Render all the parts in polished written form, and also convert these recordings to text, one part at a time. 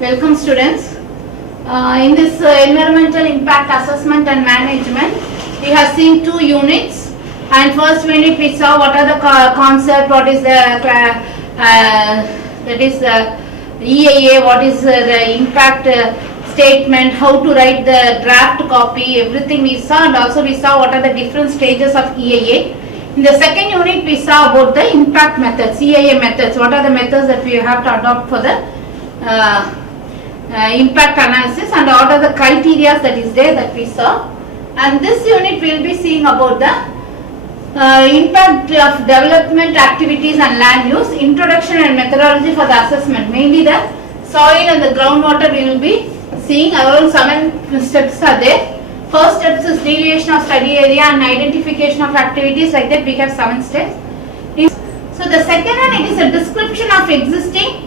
Welcome students. In this environmental impact assessment and management, we have seen two units, and first unit we saw what are the concept, what is the that is the EIA, what is the impact statement, how to write the draft copy, everything we saw, and also we saw what are the different stages of EIA. In the second unit we saw about the impact methods, EIA methods, what are the methods that we have to adopt for the impact analysis, and what are the criteria that is there that we saw. And this unit we will be seeing about the impact of development activities and land use, introduction and methodology for the assessment, mainly the soil and the groundwater we will be seeing. Around 7 steps are there. First steps is delineation of study area and identification of activities, like that we have 7 steps. So the second one, it is a description of existing.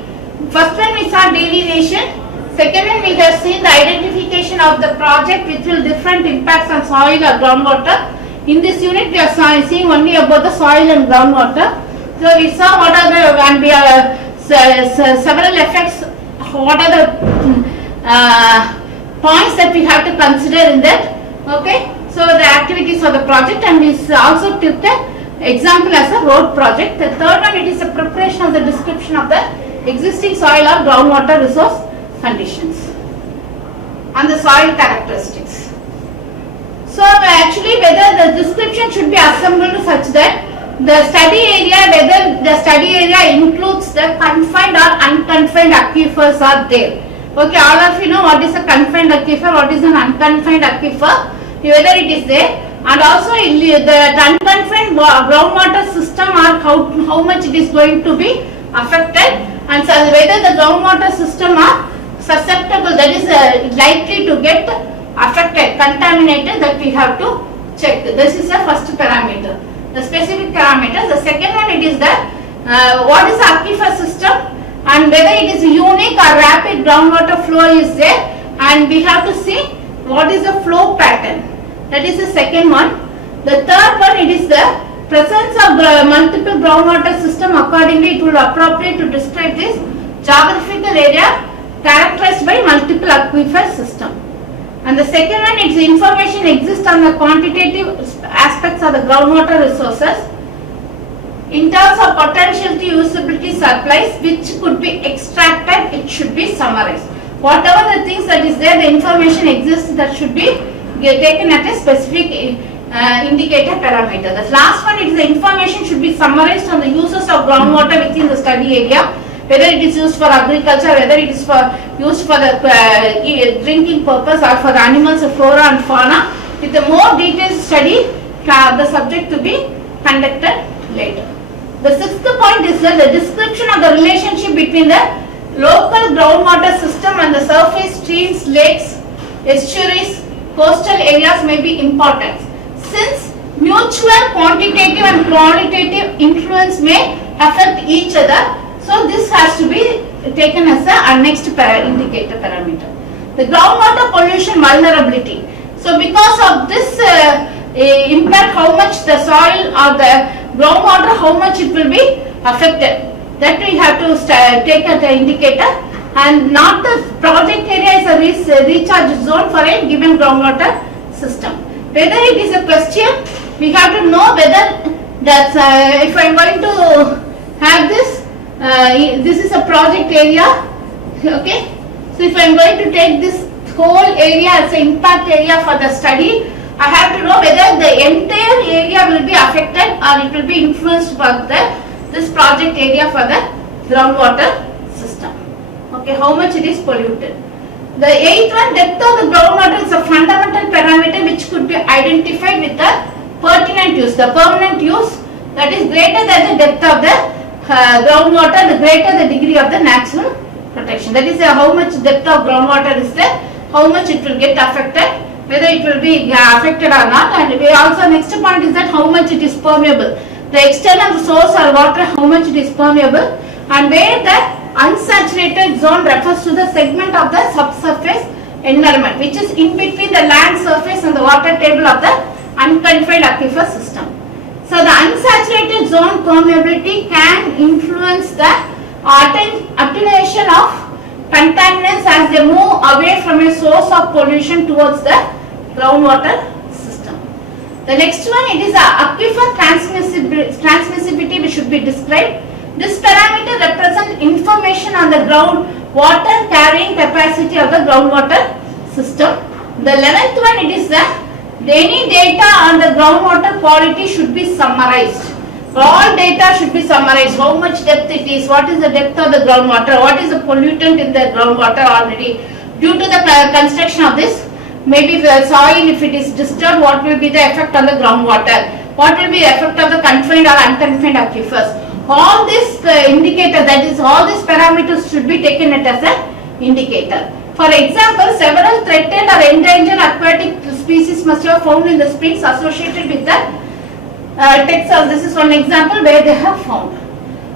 First one we saw delineation. Second one we have seen the identification of the project which will different impacts on soil or groundwater. In this unit we are seeing only about the soil and groundwater. So we saw what are the, and we are several effects, what are the points that we have to consider in that. Okay, so the activities for the project, and we also took the example as a road project. The third one, it is a preparation of the description of the existing soil or groundwater resource conditions and the soil characteristics. So actually whether the description should be assembled such that the study area, whether the study area includes the confined or unconfined aquifers are there. Okay, all of you know what is a confined aquifer, what is an unconfined aquifer, whether it is there, and also the unconfined groundwater system or how much it is going to be affected, and so whether the groundwater system are susceptible, that is likely to get affected, contaminated, that we have to check. This is the first parameter, the specific parameter. The second one, it is the what is the aquifer system and whether it is unique or rapid groundwater flow is there, and we have to see what is the flow pattern. That is the second one. The third one, it is the presence of multiple groundwater system. Accordingly, it will appropriate to describe this geographical area characterized by multiple aquifer system. And the second one, its information exists on the quantitative aspects of the groundwater resources in terms of potentiality, usability, supplies, which could be extracted. It should be summarized. Whatever the things that is there, the information exists, that should be taken at a specific indicator parameter. The last one is the information should be summarized on the uses of groundwater within the study area, whether it is used for agriculture, whether it is used for the drinking purpose or for the animals, flora and fauna. With a more detailed study, the subject to be conducted later. The sixth point is that the description of the relationship between the local groundwater system and the surface streams, lakes, estuaries, coastal areas may be important, since mutual quantitative and qualitative influence may affect each other. So this has to be taken as a next indicator parameter. The groundwater pollution vulnerability. So because of this impact, how much the soil or the groundwater, how much it will be affected, that we have to take as an indicator, and not the project area is a recharge zone for a given groundwater system. Whether it is a question, we have to know whether that's if I am going to have this, this is a project area. Okay, so if I am going to take this whole area as an impact area for the study, I have to know whether the entire area will be affected or it will be influenced by this project area for the groundwater system. Okay, how much it is polluted. The eighth one, depth of the groundwater is a fundamental parameter which could be identified with the pertinent use, the permanent use, that is greater than the depth of the groundwater, the greater the degree of the natural protection. That is how much depth of groundwater is there, how much it will get affected, whether it will be affected or not. And we also, next point is that how much it is permeable, the external source or water, how much it is permeable, and where the unsaturated zone refers to the segment of the subsurface environment which is in between the land surface and the water table of the unconfined aquifer system. So the unsaturated zone permeability can influence the attenuation of contaminants as they move away from a source of pollution towards the groundwater system. The next one, it is a aquifer transmissibility which should be described. This parameter represents information on the groundwater carrying capacity of the groundwater system. The 11th one, it is any data on the groundwater quality should be summarized. All data should be summarized. How much depth it is, what is the depth of the groundwater, what is the pollutant in the groundwater already due to the construction of this. Maybe the soil, if it is disturbed, what will be the effect on the groundwater? What will be the effect of the confined or unconfined aquifers? All this indicator, that is all these parameters should be taken as an indicator. For example, several threatened or endangered aquatic species must have found in the springs associated with the Texas. This is one example where they have found.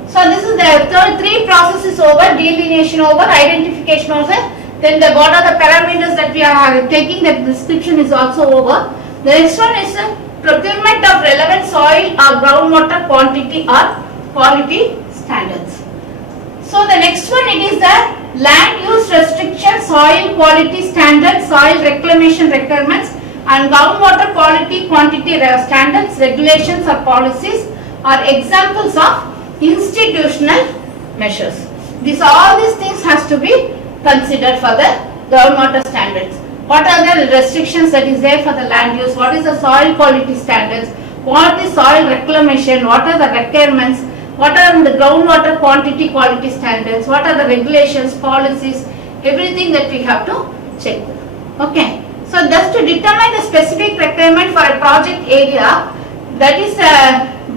So this is the third, three processes over, delineation over, identification over. Then what are the parameters that we are taking, that description is also over. The next one is procurement of relevant soil or groundwater quantity or quality standards. So the next one, it is the land use restriction, soil quality standards, soil reclamation requirements and groundwater quality quantity standards, regulations or policies are examples of institutional measures. All these things has to be considered for the groundwater standards. What are the restrictions that is there for the land use? What is the soil quality standards? What is soil reclamation? What are the requirements? What are the groundwater quantity quality standards? What are the regulations, policies? Everything that we have to check. Okay. So just to determine the specific requirement for a project area, that is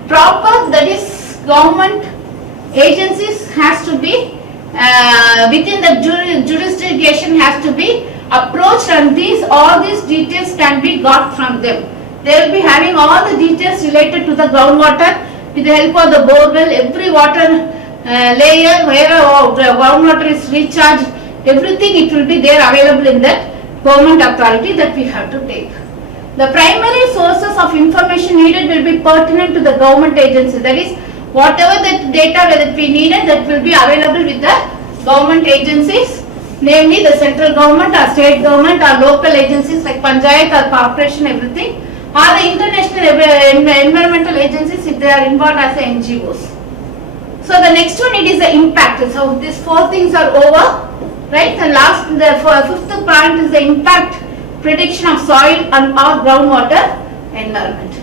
proper, that is government agencies has to be within the jurisdiction has to be approached, and all these details can be got from them. They will be having all the details related to the groundwater with the help of the borewell, every water layer where groundwater is recharged, everything it will be there available in that government authority that we have to take. The primary sources of information needed will be pertinent to the government agency. That is, whatever the data that we needed, that will be available with the government agencies, namely the central government or state government or local agencies like panchayat or corporation, everything, or the international environmental agencies if they are involved as the NGOs. So the next one, it is the impact. So these four things are over, right? The fifth point is the impact prediction of soil and or groundwater environment.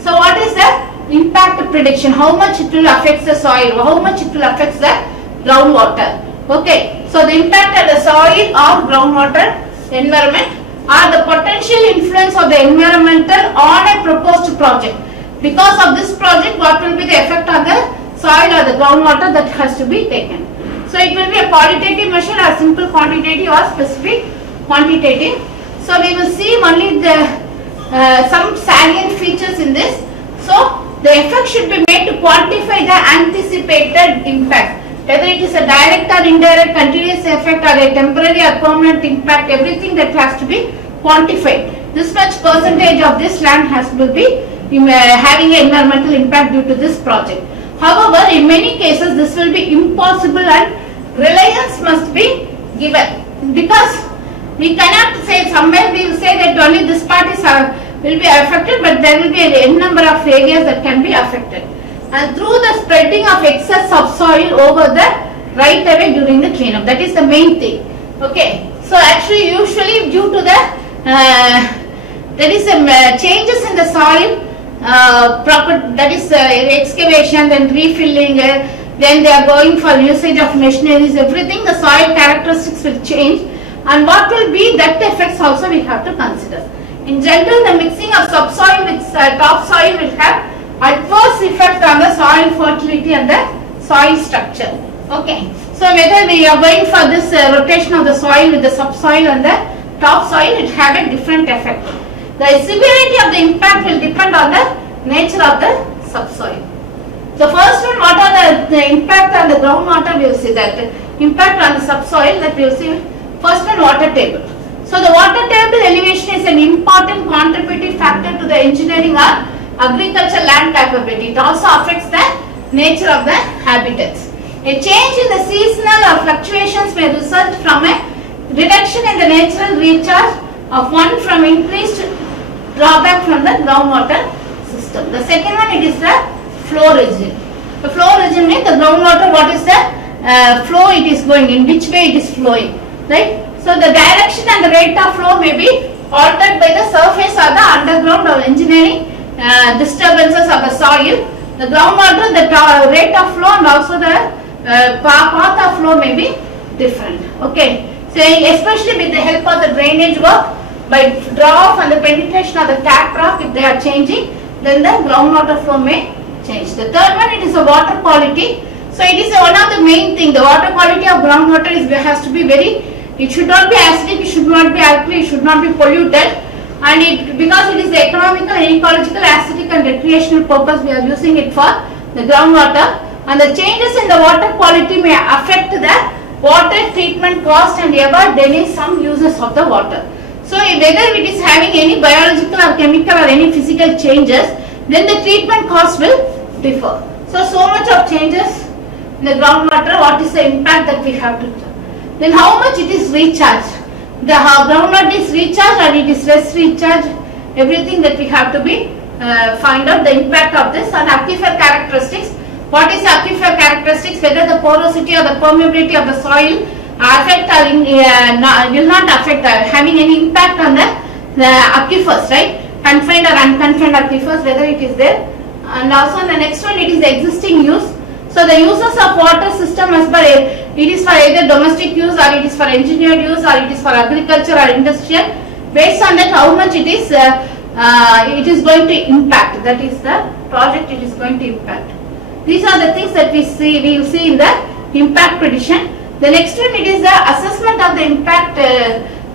So what is the impact prediction? How much it will affect the soil? How much it will affect the groundwater? Okay. So the impact of the soil or groundwater environment are the potential influence of the environmental on a proposed project. Because of this project, what will be the effect on the soil or the groundwater that has to be taken? So it will be a qualitative measure or simple quantitative or specific quantitative. So we will see only the some salient features in this. So the effect should be made to quantify the anticipated impact. Whether it is a direct or indirect continuous effect or a temporary or permanent impact, everything that has to be quantified. This much percentage of this land will be having an environmental impact due to this project. However, in many cases this will be impossible and reliance must be given, because we cannot say somewhere we will say that only this part will be affected, but there will be a number of areas that can be affected. And through the spreading of excess subsoil over the right away during the cleanup, that is the main thing. Okay. So actually, usually due to the there is some changes in the soil, that is excavation, then refilling, then they are going for usage of machineries, everything, the soil characteristics will change, and what will be that effects also we have to consider. In general, the mixing of subsoil with topsoil will have adverse effect on the soil fertility and the soil structure. Okay. So whether we are going for this rotation of the soil with the subsoil and the topsoil, it have a different effect. The severity of the impact will depend on the nature of the subsoil. The first one, what are the impact on the groundwater? We will see that impact on the subsoil, that we will see. First one, water table. So the water table elevation is an important contributing factor to the engineering or agriculture land capability. It also affects the nature of the habitats. A change in the seasonal or fluctuations may result from a reduction in the natural recharge of one from increased drawback from the groundwater system. The second one, it is the flow regime. The flow regime means the groundwater, what is the flow it is going, in which way it is flowing, right? So the direction and the rate of flow may be altered by the surface or the underground or engineering disturbances of the soil. The groundwater, the rate of flow and also the path of flow may be different. Okay, so especially with the help of the drainage work, by draw off and the penetration of the cap rock, if they are changing, then the groundwater flow may change. The third one, it is the water quality. So it is one of the main thing. The water quality of groundwater has to be very. It should not be acidic. It should not be alkaline. It should not be polluted. And because it is the economical, ecological, aesthetic and recreational purpose, we are using it for the groundwater. And the changes in the water quality may affect the water treatment cost and ever delay some uses of the water. So whether it is having any biological or chemical or any physical changes, then the treatment cost will differ. So much of changes in the groundwater, what is the impact that we have to do? Then how much it is recharged? The groundwater is recharged or it is less recharged? Everything that we have to be find out the impact of this. And aquifer characteristics. What is aquifer characteristics? Whether the porosity or the permeability of the soil affect or will not affect having any impact on the aquifers, right? Confined or unconfined aquifers, whether it is there. And also the next one, it is the existing use. So the uses of water system as per it is for either domestic use or it is for engineered use or it is for agriculture or industrial. Based on that, how much it is going to impact. That is the project it is going to impact. These are the things that we will see in the impact prediction. The next one, it is the assessment of the impact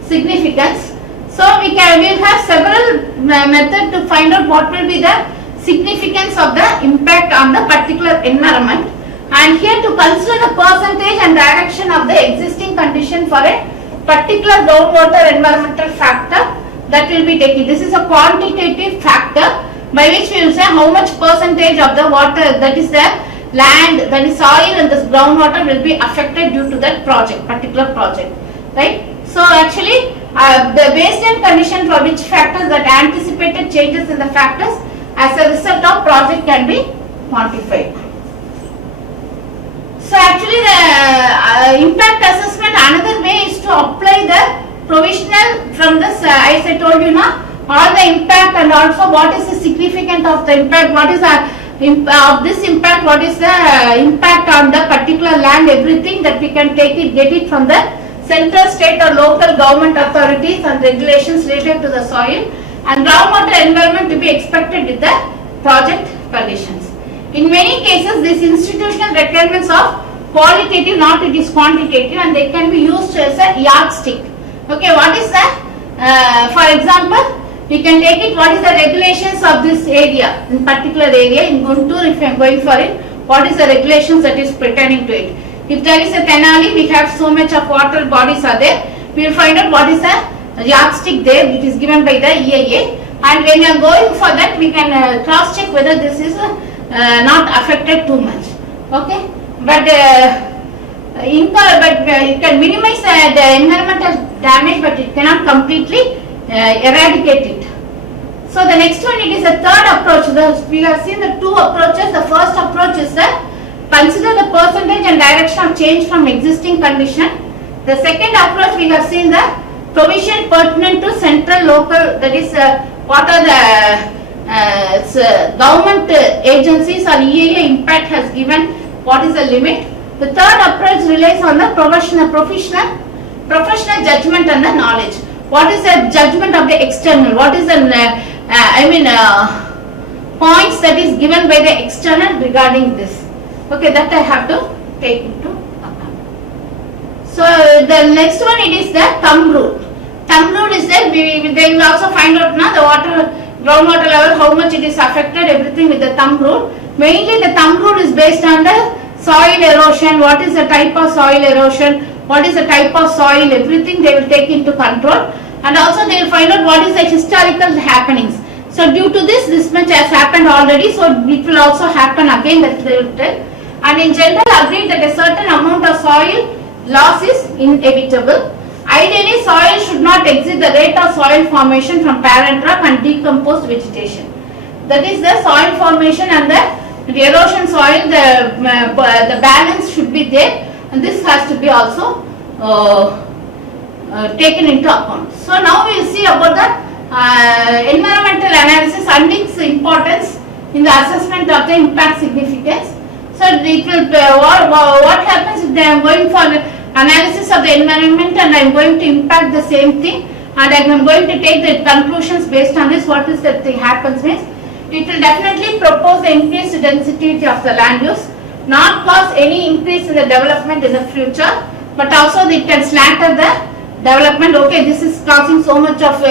significance. So we will have several methods to find out what will be the significance of the impact on the particular environment, and here to consider the percentage and direction of the existing condition for a particular groundwater environmental factor that will be taken. This is a quantitative factor by which we will say how much percentage of the water, that is the land, that is soil and this groundwater will be affected due to that project, particular project, right? So actually the baseline condition for which factors that anticipated changes in the factors as a result of project can be quantified. So actually the impact assessment, another way is to apply the provisional from this, as I told you now, all the impact and also what is the significance of the impact, what is the of this impact, what is the impact on the particular land, everything that we can take it, get it from the central, state or local government authorities and regulations related to the soil and groundwater environment to be expected with the project conditions. In many cases, these institutional requirements of qualitative, not it is quantitative, and they can be used as a yardstick. Okay, what is that? For example, we can take it, what is the regulations of this area, in particular area, in Guntur, if I am going for it, what is the regulations that is pertaining to it. If there is a Tenali, we have so much of water bodies are there, we will find out what is the yardstick there, it is given by the EIA, and when you are going for that, we can cross check whether this is not affected too much. Okay, but it can minimize the environmental damage, but it cannot completely eradicate it. So the next one, it is a third approach. We have seen the two approaches. The first approach is the consider the percentage and direction of change from existing condition. The second approach, we have seen the provision pertinent to central, local, that is what are the government agencies or EIA impact has given, what is the limit. The third approach relies on the professional judgment and the knowledge. What is the judgment of the external? What is the points that is given by the external regarding this? Okay, that I have to take into account. So the next one, it is the thumb rule. Thumb rule is that they will also find out now the groundwater level, how much it is affected, everything with the thumb rule. Mainly the thumb rule is based on the soil erosion, what is the type of soil erosion, what is the type of soil, everything they will take into control, and also they will find out what is the historical happenings. So due to this much has happened already, so it will also happen again, that they will tell. and in general agreed that a certain amount of soil loss is inevitable. Ideally, soil should not exceed the rate of soil formation from parent rock and decomposed vegetation. That is the soil formation and the erosion soil, the balance should be there, and this has to be also taken into account. So now we will see about the environmental analysis and its importance in the assessment of the impact significance. So it will what happens if I am going for analysis of the environment and I am going to impact the same thing, and I am going to take the conclusions based on this. What is that thing happens means it will definitely propose the increased density of the land use, not cause any increase in the development in the future, but also it can slander the development. Okay, this is causing so much of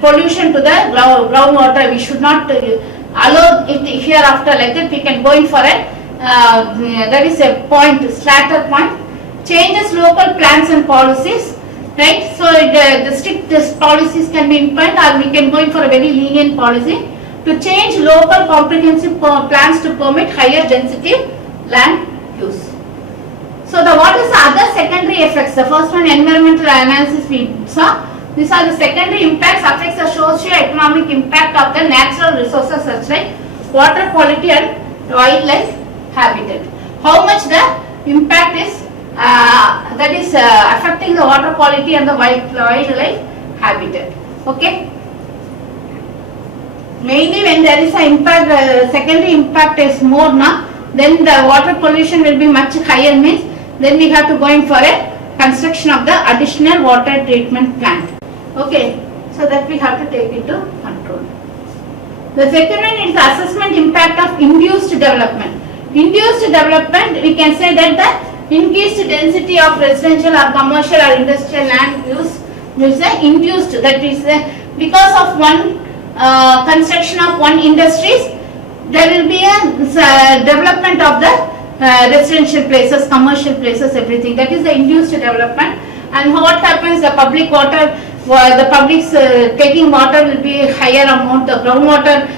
pollution to the groundwater. We should not allow it hereafter like that. We can go in for it. That is a point, slatter point. Changes local plans and policies, right? So the strict policies can be implemented, or we can go in for a very lenient policy to change local comprehensive plans to permit higher density land use. So what is the other secondary effects? The first one, environmental analysis we saw. These are the secondary impacts affects the socio-economic impact of the natural resources such like water quality and wildlife habitat. How much the impact is that is affecting the water quality and the wildlife habitat. Okay. Mainly when there is an impact, secondary impact is more now, then the water pollution will be much higher means, then we have to go in for a construction of the additional water treatment plant. Okay, so that we have to take into control. The second one is the assessment impact of induced development. Induced development, we can say that the increased density of residential or commercial or industrial land use is induced, that is because of one construction of one industries, there will be a development of the residential places, commercial places, everything. That is the induced development. And what happens, the public water, the public's taking water will be higher amount, the groundwater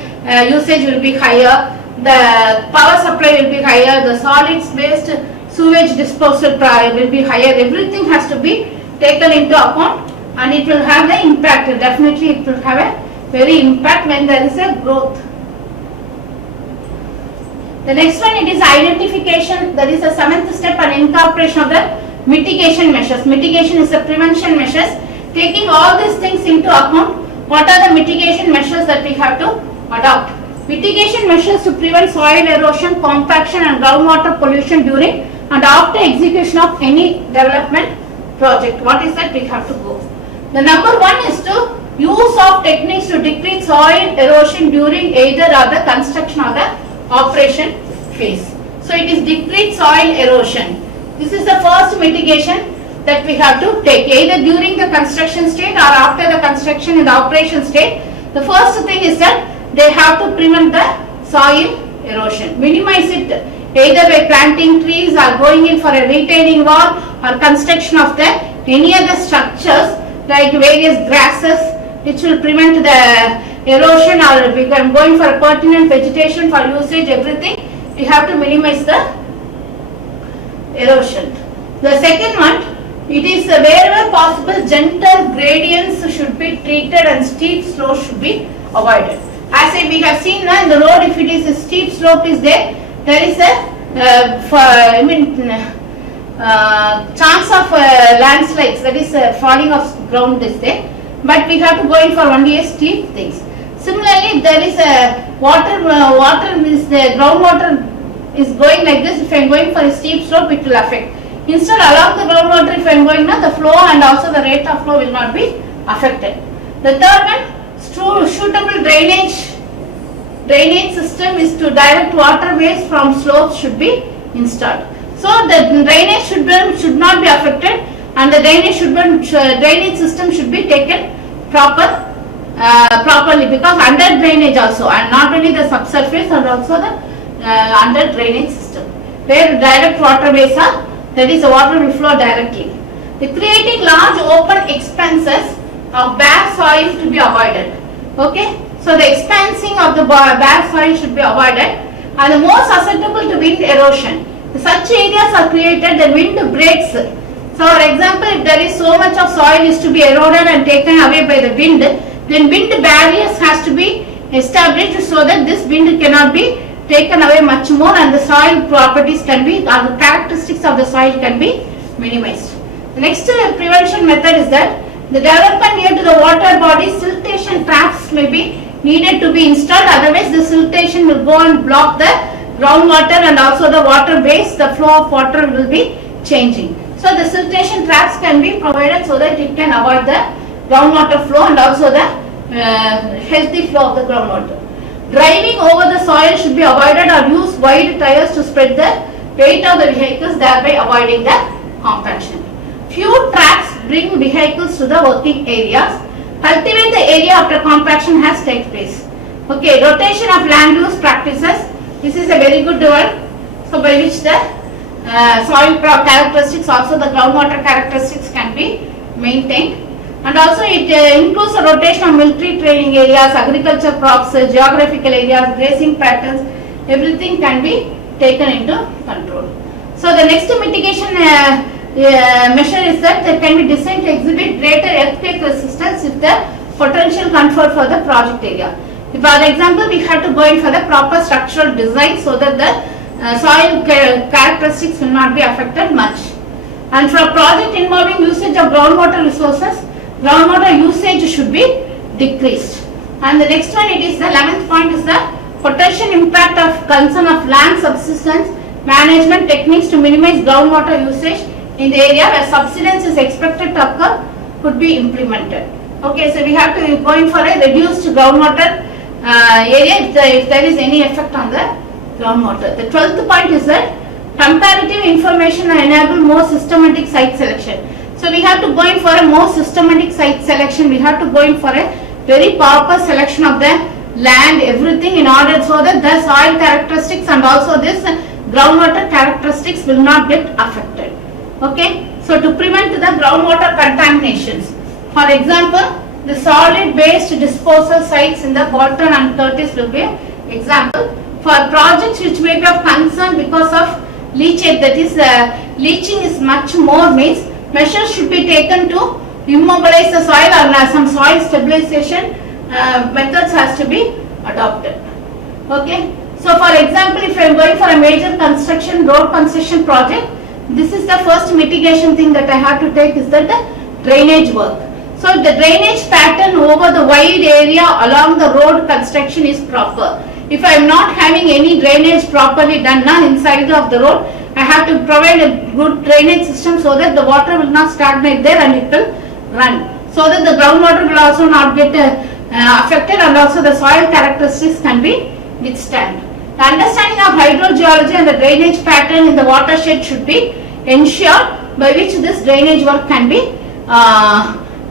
usage will be higher, the power supply will be higher, the solids waste sewage disposal will be higher. Everything has to be taken into account, and it will have the impact. Definitely it will have a very impact when there is a growth. The next one, it is identification. That is the seventh step, and incorporation of the mitigation measures. Mitigation is the prevention measures. Taking all these things into account, what are the mitigation measures that we have to adopt? Mitigation measures to prevent soil erosion, compaction and groundwater pollution during and after execution of any development project. What is that we have to go? The number one is to use of techniques to decrease soil erosion during either of the construction or the operation phase. So it is decrease soil erosion. This is the first mitigation that we have to take, either during the construction state or after the construction in the operation state. The first thing is that they have to prevent the soil erosion, minimize it either by planting trees or going in for a retaining wall or construction of the any other structures like various grasses which will prevent the erosion, or we can going for a pertinent vegetation for usage, everything we have to minimize the erosion. The second one, it is wherever possible gentle gradients should be treated and steep slopes should be avoided. As we have seen in the road, if it is a steep slope is there is a chance of landslides, that is falling of ground is there, but we have to go in for only a steep things. Similarly, there is a water is the groundwater is going like this. If I am going for a steep slope, it will affect. Instead, along the groundwater, if I am going now, the flow and also the rate of flow will not be affected. The third one, suitable drainage system is to direct waterways from slopes should be installed. So the drainage should not be affected, and the drainage system should be taken properly, because under drainage also, and not only the subsurface and also the under drainage system where direct waterways are, that is the water will flow directly. The creating large open expanses of bare soil to be avoided. Okay, so the expansing of the bare soil should be avoided, and the more susceptible to wind erosion. Such areas are created, the wind breaks. So for example, if there is so much of soil is to be eroded and taken away by the wind, then wind barriers has to be established so that this wind cannot be taken away much more, and the soil properties can be, or the characteristics of the soil can be minimized. The next prevention method is that the development near to the water body, siltation traps may be needed to be installed, otherwise the siltation will go and block the groundwater and also the water base, the flow of water will be changing. So the siltation traps can be provided so that it can avoid the groundwater flow and also the healthy flow of the groundwater. Driving over the soil should be avoided, or use wide tires to spread the weight of the vehicles, thereby avoiding the compaction. Few tracks bring vehicles to the working areas. Cultivate the area after compaction has taken place. Okay, rotation of land use practices. This is a very good one. So by which the soil characteristics, also the groundwater characteristics can be maintained. And also it includes the rotation of military training areas, agriculture crops, geographical areas, grazing patterns, everything can be taken into control. So the next mitigation measure is that there can be designed to exhibit greater earthquake resistance if the potential conferred for the project area. For example, we have to go in for the proper structural design so that the soil characteristics will not be affected much. And for a project involving usage of groundwater resources, groundwater usage should be decreased. And the next one, it is the 11th point, is the potential impact of concern of land subsidence management techniques to minimize groundwater usage in the area where subsidence is expected to occur could be implemented. Okay, so we have to go in for a reduced groundwater area if there is any effect on the groundwater. The 12th point is that comparative information and enable more systematic site selection. So we have to go in for a more systematic site selection. We have to go in for a very proper selection of the land, everything, in order so that the soil characteristics and also this groundwater characteristics will not get affected. Okay, so to prevent the groundwater contaminations, for example, the solid waste disposal sites in the Bolton and Curtis will be an example. For projects which may be of concern because of leachate, that is leaching is much more, means measures should be taken to immobilize the soil, or some soil stabilization methods has to be adopted. Okay, so for example, if I am going for a major construction, road construction project, this is the first mitigation thing that I have to take, is that the drainage work. So the drainage pattern over the wide area along the road construction is proper. If I am not having any drainage properly done inside of the road, I have to provide a good drainage system so that the water will not stagnate there and it will run. So that the groundwater will also not get affected, and also the soil characteristics can be withstand. The understanding of hydrogeology and the drainage pattern in the watershed should be ensured, by which this drainage work can be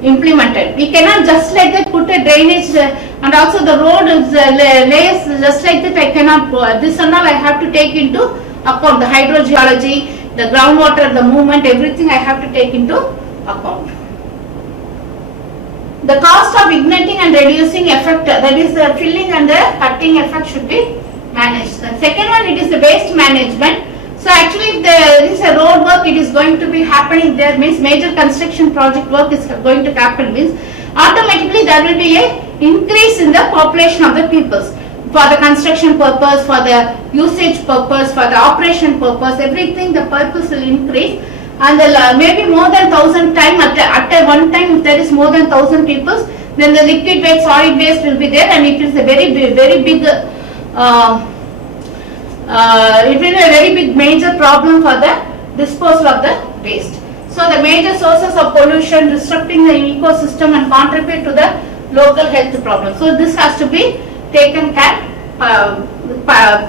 implemented. We cannot just like that put a drainage and also the road is lays just like that. I cannot this and all I have to take into account. The hydrogeology, the groundwater, the movement, everything I have to take into account. The cost of igniting and reducing effect, that is the filling and the cutting effect, should be managed. The second one, it is the waste management. So actually if there is a road work, it is going to be happening there, means major construction project work is going to happen, means automatically there will be a increase in the population of the peoples. For the construction purpose, for the usage purpose, for the operation purpose, everything the purpose will increase, and maybe more than 1,000 times at one time, if there is more than 1,000 peoples, then the liquid waste, solid waste will be there, and it is a very big it will be a very big major problem for the disposal of the waste. So the major sources of pollution, disrupting the ecosystem and contribute to the local health problems. So this has to be taken care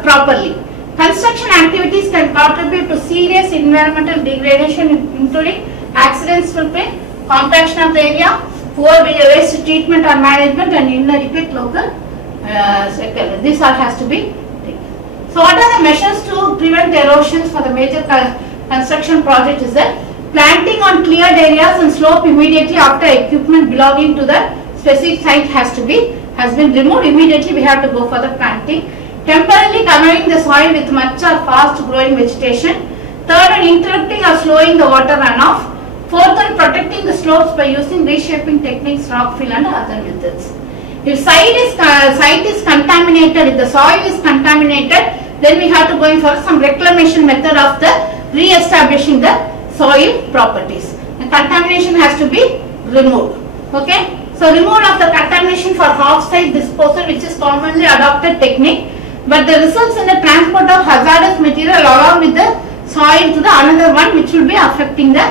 properly. Construction activities can contribute to serious environmental degradation, including accidents will be, compaction of the area, poor waste treatment or management, and inadequate local sector. This all has to be taken. So what are the measures to prevent erosions for the major construction project? Is that planting on cleared areas and slope immediately after equipment belonging to the specific site has been removed. Immediately we have to go for the planting. temporarily covering the soil with much or fast growing vegetation. Third one, interrupting or slowing the water runoff. Fourth one, protecting the slopes by using reshaping techniques, rock fill and other methods. If site is contaminated, if the soil is contaminated, then we have to go in for some reclamation method of the re-establishing the soil properties. The contamination has to be removed. Okay. So removal of the contamination for off-site disposal, which is commonly adopted technique, but the results in the transport of hazardous material along with the soil to the another one which will be affecting the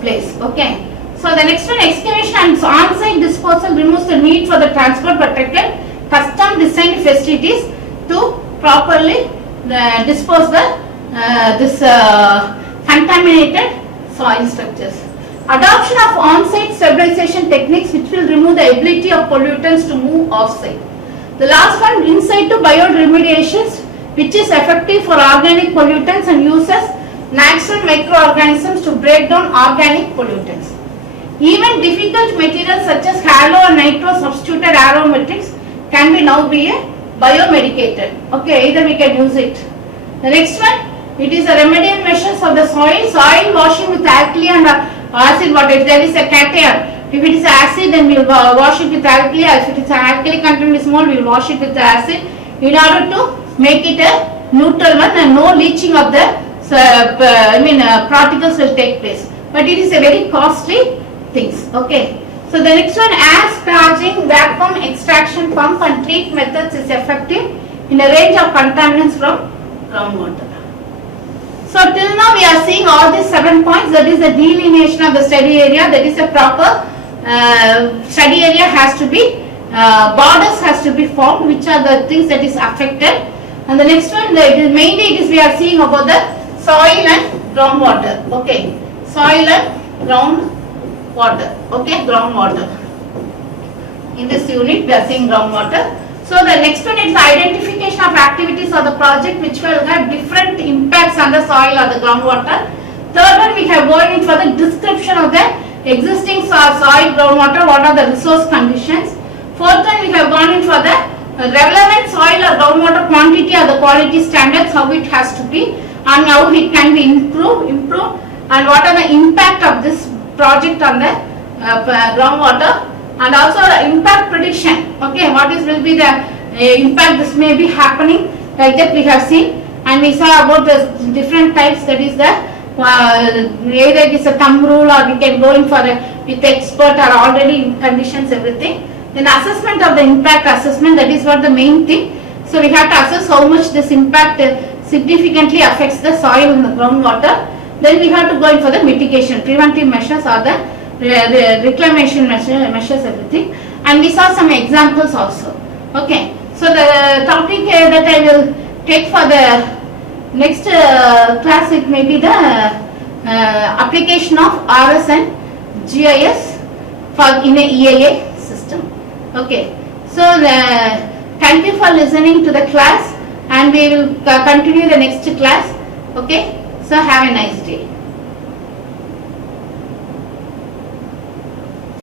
place. Okay. So the next one, excavation and on-site disposal removes the need for the transport protected custom designed facilities to properly dispose the contaminated soil structures. Adoption of on-site stabilization techniques which will remove the ability of pollutants to move off-site. The last one, in-situ bioremediations, which is effective for organic pollutants and uses natural microorganisms to break down organic pollutants. Even difficult materials such as halo and nitro substituted aromatics can be now be biomedicated. Okay, either we can use it. The next one, it is a remedial measures of the soil washing with alkali and acid water. If there is a cation, if it is acid, then we will wash it with alkali. If it is an alkali content is more, we will wash it with the acid in order to make it a neutral one and no leaching of the particles will take place. But it is a very costly things. Okay. So the next one, asparaging vacuum extraction pump and treat methods is effective in a range of contaminants from groundwater. So till now we are seeing all these 7 points. That is the delineation of the study area. That is a proper study area has to be, borders has to be formed, which are the things that is affected. And the next one, mainly we are seeing about the soil and groundwater. Okay, soil and groundwater. Okay, groundwater. In this unit we are seeing groundwater. So the next one is the identification of activities of the project which will have different impacts on the soil or the groundwater. Third one, we have gone in for the description of the existing soil, groundwater, what are the resource conditions. Fourth one, we have gone in for the relevant soil or groundwater quantity or the quality standards, how it has to be and how it can be improved and what are the impact of this project on the groundwater. And also the impact prediction. Okay, what is will be the impact this may be happening, like that we have seen, and we saw about the different types, that is the either it is a thumb rule or we can go in for with expert or already in conditions everything. Then assessment of the impact assessment, that is what the main thing. So we have to assess how much this impact significantly affects the soil and the groundwater. Then we have to go in for the mitigation, preventive measures or the reclamation measures everything, and we saw some examples also. Okay, so the topic that I will take for the next class, it may be the application of RS and GIS for in a EIA system. Okay, so thank you for listening to the class, and we will continue the next class. Okay, so have a nice day.